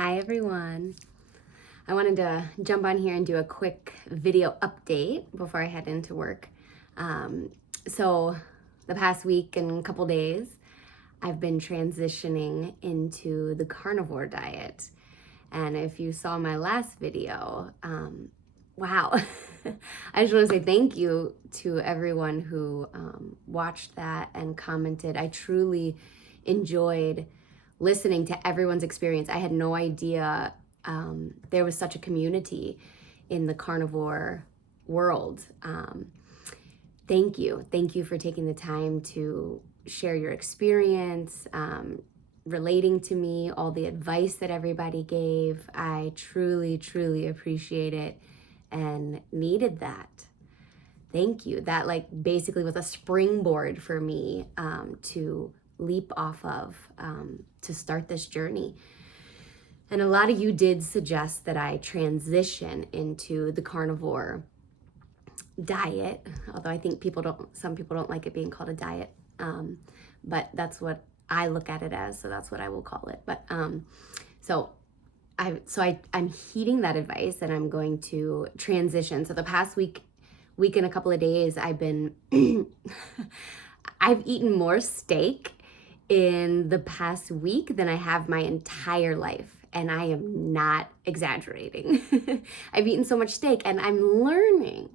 Hi everyone. I wanted to jump on here and do a quick video update before I head into work. So the past week and couple days, I've been transitioning into the carnivore diet. And if you saw my last video, wow. I just want to say thank you to everyone who watched that and commented. I truly enjoyed listening to everyone's experience. I had no idea there was such a community in the carnivore world. Thank you. Thank you for taking the time to share your experience, relating to me, all the advice that everybody gave. I truly, truly appreciate it and needed that. Thank you. That basically was a springboard for me to leap off of to start this journey. And a lot of you did suggest that I transition into the carnivore diet, although I think some people don't like it being called a diet, but that's what I look at it as, so that's what I will call it. But I'm heeding that advice and I'm going to transition. So the past week and a couple of days, I've eaten more steak in the past week than I have my entire life. And I am not exaggerating. I've eaten so much steak and I'm learning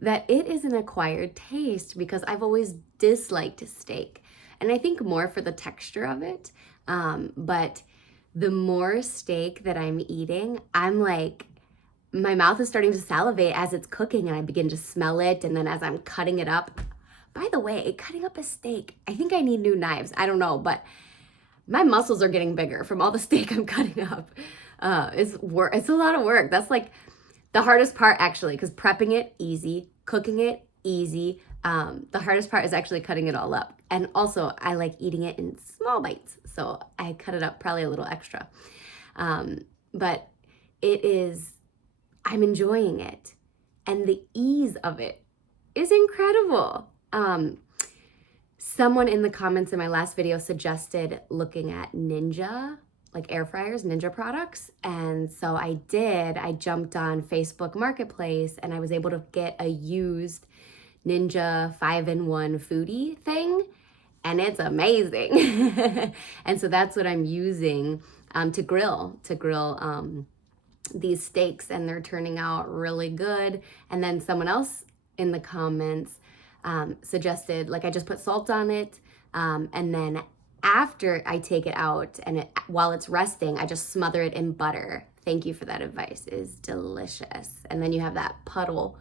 that it is an acquired taste because I've always disliked steak. And I think more for the texture of it. But the more steak that I'm eating, I'm like, my mouth is starting to salivate as it's cooking and I begin to smell it. And then as I'm cutting it up, by the way, cutting up a steak, I think I need new knives. I don't know, but my muscles are getting bigger from all the steak I'm cutting up. It's a lot of work. That's like the hardest part actually, because prepping it, easy. Cooking it, easy. The hardest part is actually cutting it all up. And also I like eating it in small bites. So I cut it up probably a little extra. But I'm enjoying it. And the ease of it is incredible. Someone in the comments in my last video suggested looking at Ninja, like air fryers, Ninja products. And so I jumped on Facebook Marketplace and I was able to get a used Ninja 5-in-1 foodie thing. And it's amazing. And so that's what I'm using to grill these steaks, and they're turning out really good. And then someone else in the comments suggested, I just put salt on it, and then after I take it out and while it's resting, I just smother it in butter. Thank you for that advice. It is delicious. And then you have that puddle,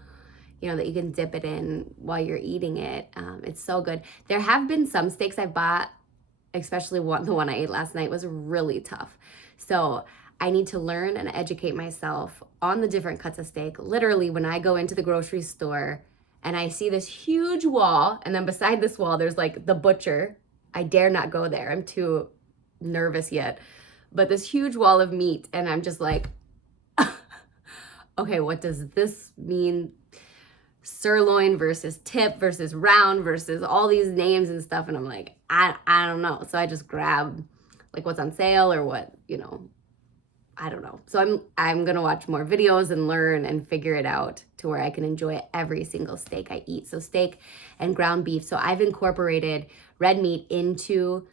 that you can dip it in while you're eating it. It's so good. There have been some steaks I've bought, especially the one I ate last night was really tough. So I need to learn and educate myself on the different cuts of steak. Literally, when I go into the grocery store and I see this huge wall, and then beside this wall, there's the butcher. I dare not go there. I'm too nervous yet. But this huge wall of meat, and I'm just like, okay, what does this mean? Sirloin versus tip versus round versus all these names and stuff. And I'm like, I don't know. So I just grab what's on sale or what, I don't know. So I'm going to watch more videos and learn and figure it out to where I can enjoy every single steak I eat. So steak and ground beef. So I've incorporated red meat into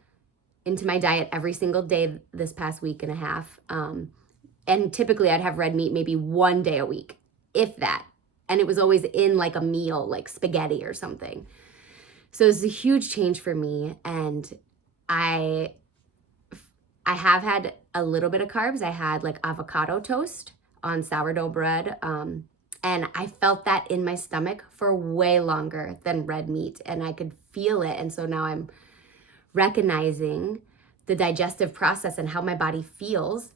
my diet every single day this past week and a half. And typically I'd have red meat maybe one day a week, if that. And it was always in a meal, like spaghetti or something. So it's a huge change for me. And I have had a little bit of carbs. I had avocado toast on sourdough bread. And I felt that in my stomach for way longer than red meat. And I could feel it. And so now I'm recognizing the digestive process and how my body feels.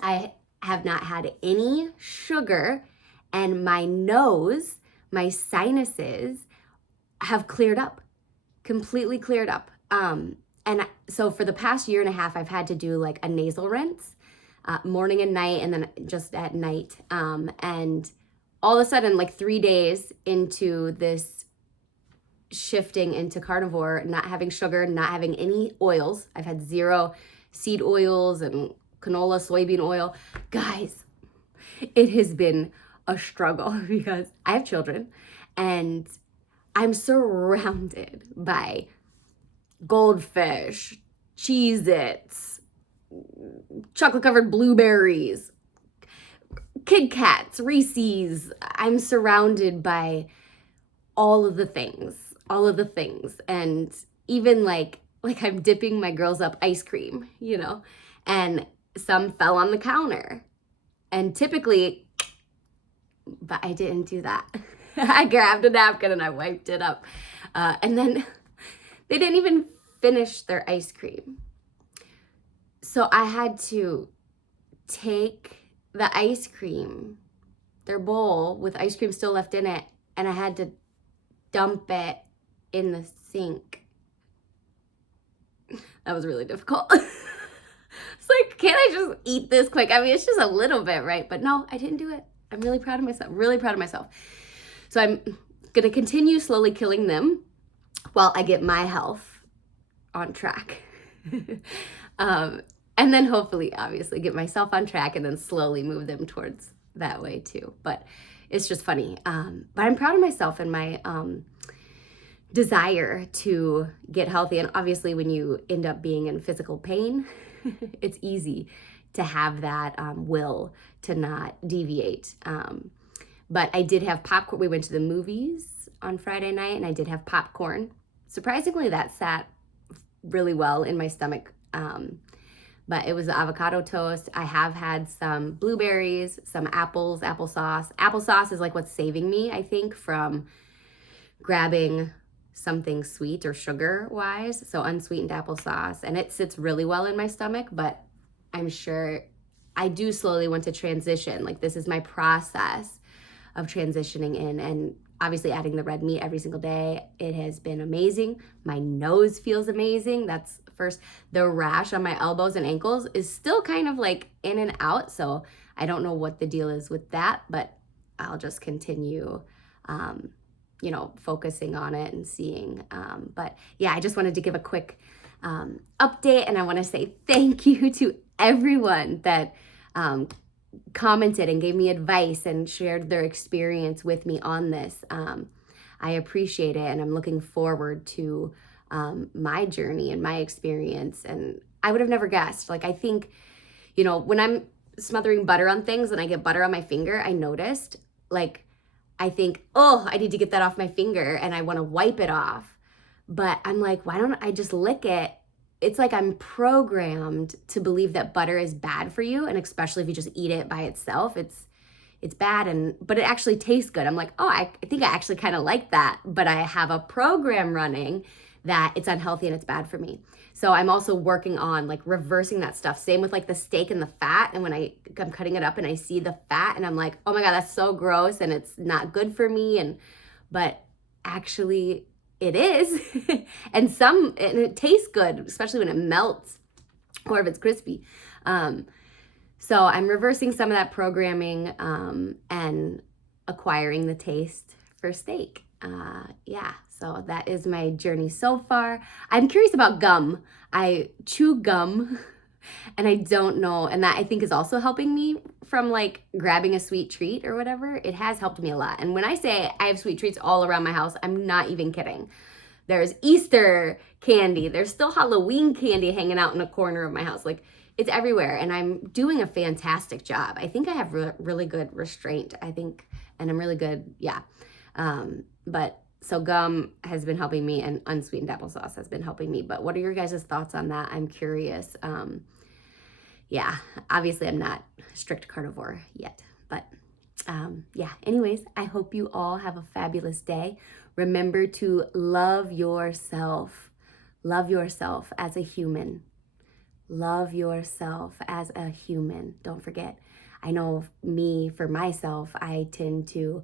I have not had any sugar, and my nose, my sinuses have cleared up, completely cleared up. So for the past year and a half, I've had to do a nasal rinse, morning and night, and then just at night. And all of a sudden, 3 days into this shifting into carnivore, not having sugar, not having any oils. I've had 0 seed oils and canola, soybean oil. Guys, it has been a struggle because I have children and I'm surrounded by Goldfish, Cheez-Its, chocolate-covered blueberries, Kit Kats, Reese's. I'm surrounded by all of the things. And even like I'm dipping my girls up ice cream, and some fell on the counter. And typically, but I didn't do that. I grabbed a napkin and I wiped it up. And then they didn't even finish their ice cream. So I had to take the ice cream, their bowl with ice cream still left in it, and I had to dump it in the sink. That was really difficult. It's like, can't I just eat this quick? I mean, it's just a little bit, right? But no, I didn't do it. I'm really proud of myself. So I'm going to continue slowly killing them while I get my health on track. And then hopefully, obviously, get myself on track and then slowly move them towards that way too. But it's just funny. But I'm proud of myself and my desire to get healthy. And obviously, when you end up being in physical pain, it's easy to have that will to not deviate. But I did have popcorn. We went to the movies on Friday night and I did have popcorn. Surprisingly, that sat really well in my stomach. But it was avocado toast. I have had some blueberries, some apples, applesauce. Applesauce is like what's saving me, I think, from grabbing something sweet or sugar-wise. So unsweetened applesauce. And it sits really well in my stomach, but I'm sure I do slowly want to transition. Like, this is my process of transitioning in. And obviously adding the red meat every single day, it has been amazing. My nose feels amazing. That's first. The rash on my elbows and ankles is still kind of like in and out. So I don't know what the deal is with that, but I'll just continue, focusing on it and seeing. But yeah, I just wanted to give a quick update. And I want to say thank you to everyone that commented and gave me advice and shared their experience with me on this. I appreciate it, and I'm looking forward to my journey and my experience. And I would have never guessed. Like, I think, when I'm smothering butter on things and I get butter on my finger, I noticed, like, I think, oh, I need to get that off my finger and I want to wipe it off. But I'm like, why don't I just lick it? It's like I'm programmed to believe that butter is bad for you, and especially if you just eat it by itself, it's bad. But it actually tastes good. I'm like, oh, I think I actually kind of like that, but I have a program running that it's unhealthy and it's bad for me. So I'm also working on like reversing that stuff. Same with like the steak and the fat. And when I'm cutting it up and I see the fat and I'm like, oh my God, that's so gross and it's not good for me. But actually it is. and it tastes good, especially when it melts or if it's crispy. So I'm reversing some of that programming and acquiring the taste for steak. So that is my journey so far. I'm curious about gum. I chew gum and I don't know. And that I think is also helping me from like grabbing a sweet treat or whatever. It has helped me a lot. And when I say I have sweet treats all around my house, I'm not even kidding. There's Easter candy. There's still Halloween candy hanging out in a corner of my house. Like, it's everywhere. And I'm doing a fantastic job. I think I have really good restraint. And I'm really good. Yeah. So gum has been helping me and unsweetened applesauce has been helping me. But what are your guys' thoughts on that? I'm curious. Obviously I'm not strict carnivore yet, but anyways, I hope you all have a fabulous day. Remember to love yourself. Love yourself as a human. Love yourself as a human. Don't forget. I know for myself, I tend to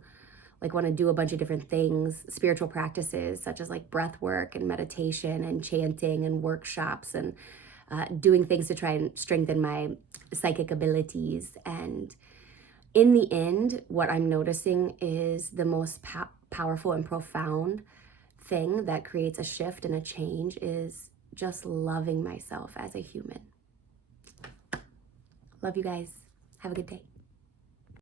want to do a bunch of different things, spiritual practices such as like breath work and meditation and chanting and workshops and doing things to try and strengthen my psychic abilities. And in the end, what I'm noticing is the most powerful and profound thing that creates a shift and a change is just loving myself as a human. Love you guys. Have a good day.